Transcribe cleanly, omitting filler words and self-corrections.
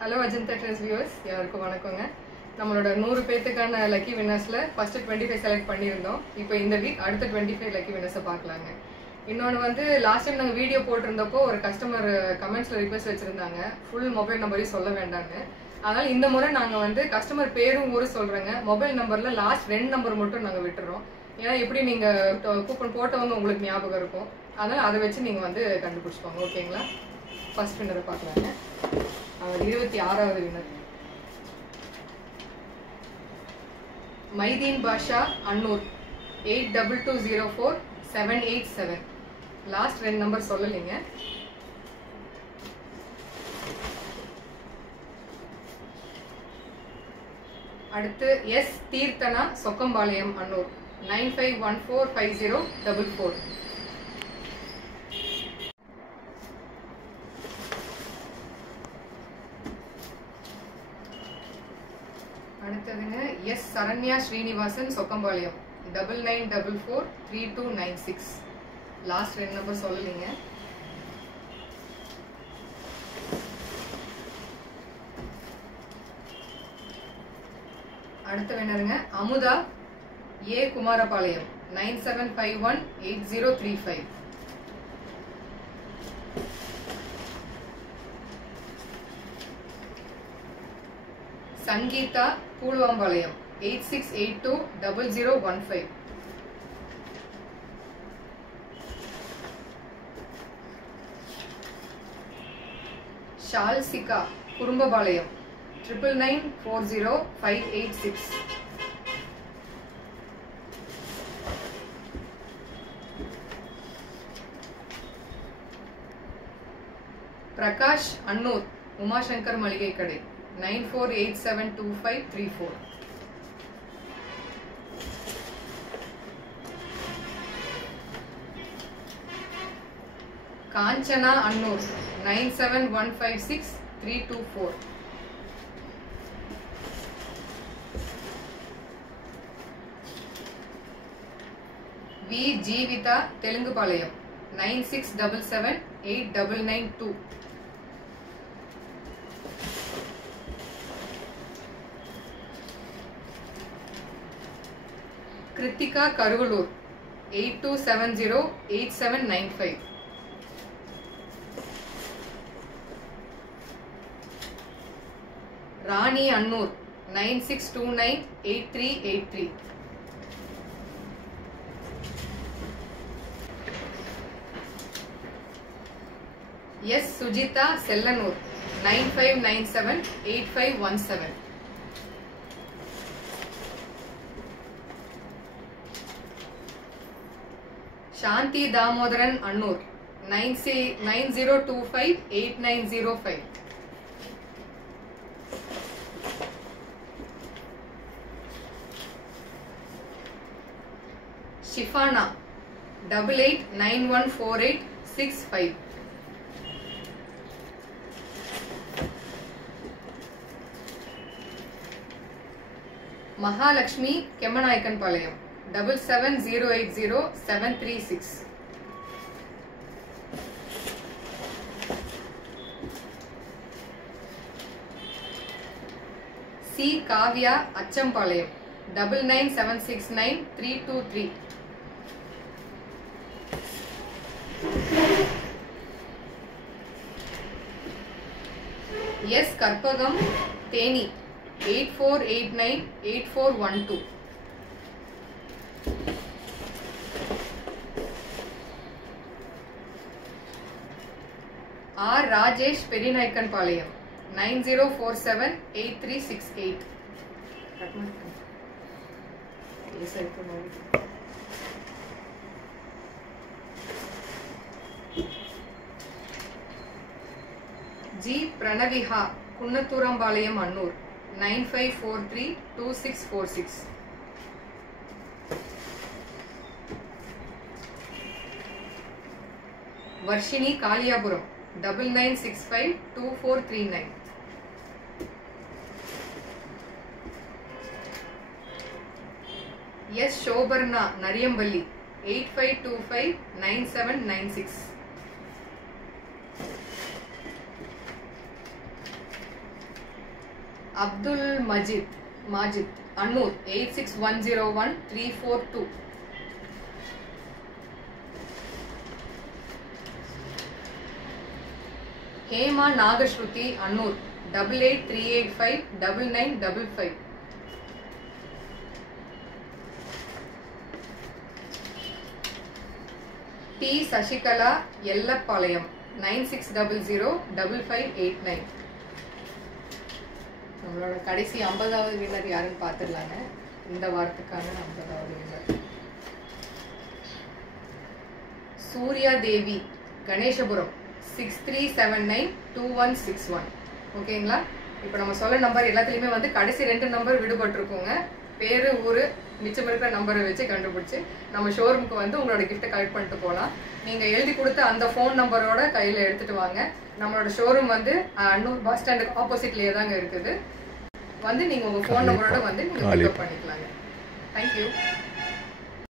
Hello Ajanta Trends viewers, எல்லாருக்கும் வணக்கங்க. நம்மளோட 100 பேத்துக்கான லக்கி வின்னர்ஸ்ல ஃபர்ஸ்ட் 25 செலக்ட் பண்ணியிருந்தோம். இப்போ இந்த வீக் அடுத்த 25 லக்கி வின்னர்ஸை பார்க்கலாங்க. இன்னொன்று வந்து லாஸ்ட் டைம் நாங்கள் வீடியோ போட்டிருந்தப்போ ஒரு கஸ்டமர் கமெண்ட்ஸில் ரிக்வெஸ்ட் வச்சுருந்தாங்க ஃபுல் மொபைல் நம்பரையும் சொல்ல வேண்டான்னு. அதனால் இந்த முறை நாங்கள் வந்து கஸ்டமர் பேரும் ஊரும் சொல்கிறேங்க. மொபைல் நம்பரில் லாஸ்ட் 2 நம்பர் மட்டும் நாங்கள் விட்டுறோம். ஏன்னா எப்படி நீங்கள் கூப்பன் போட்டவங்க உங்களுக்கு ஞாபகம் இருக்கும். அதனால் அதை வச்சு நீங்கள் வந்து கண்டுபிடிச்சிக்கோங்க. ஓகேங்களா? ஃபர்ஸ்ட் வின்னரை பார்க்கலாங்க. அவர் 26வது winner Mydeen Basha Annur 82204787. Last 2 number சொல்லலைங்க. அடுத்து எஸ் தீர்த்தனா சொக்கம்பாளையம் அன்னூர் 95145044. அடுத்ததுங்க S Saranya Srinivasan Chokkampalayam 99443296. Last 2 number சொல்லலைங்க. அடுத்த வேணருங்க அமுதா ஏ குமாரபாளையம் 97518035. சங்கீதா பூலுவாம்பாளையம் 86820015. ஷால்சிகா குறும்பபாளையம் 99940586. பிரகாஷ் அன்னூர் உமாசங்கர் மளிகை கடை 94872534. Kanchana Annur 97156 324. V Jeevitha Telugupalayam 96778992. Krithika Karuvalur 82708795. Rani Annur 96298383. S Sujitha Chellanur 95978517. Shanthi Damodaran Annur 90258905. Shifana 88914865. Mahalakshmi Kemmanayakkan Palayam 77080736. C Kavya Achampalayam 99769323. S Karpagam Theni 84898412. R Rajesh Periyanayakkan Palayam 90478368. G Pranaviha Kunnathurampalayam Annur 95432646. Varshini Kaliyapuram 99652439. S Soparna Nariyampalli 85259796. Abdul Majid Annur 86101342. Hema Nagashruthi Annur 8838599955. D Sasikala Ellapalayam 96005589. நம்மளோட கடைசி 50வது வின்னர் யாருன்னு பார்த்துடலாங்க. இந்த வாரத்துக்கான 50வது வின்னர் சூர்யா தேவி கணேசபுரம் 63792161. ஓகேங்களா? இப்போ நம்ம சொல்ல நம்பர் எல்லாத்துலேயுமே வந்து கடைசி 2 நம்பர் விடுபட்டிருக்கோங்க. பேரு ஊரு மிச்சம் இருக்கிற நம்பரை வச்சு கண்டுபிடிச்சி நம்ம ஷோரூமுக்கு வந்து உங்களோட கிஃப்ட்டை கலெக்ட் பண்ணிட்டு போகலாம். நீங்கள் எழுதி கொடுத்த அந்த ஃபோன் நம்பரோட கையில் எடுத்துகிட்டு வாங்க. நம்மளோட ஷோரூம் வந்து அன்னூர் பஸ் ஸ்டாண்டுக்கு ஆப்போசிட்லேயே தாங்க இருக்குது. வந்து நீங்கள் உங்கள் ஃபோன் நம்பரோட வந்து நீங்கள் பிக்கப் பண்ணிக்கலாங்க. தேங்க்யூ.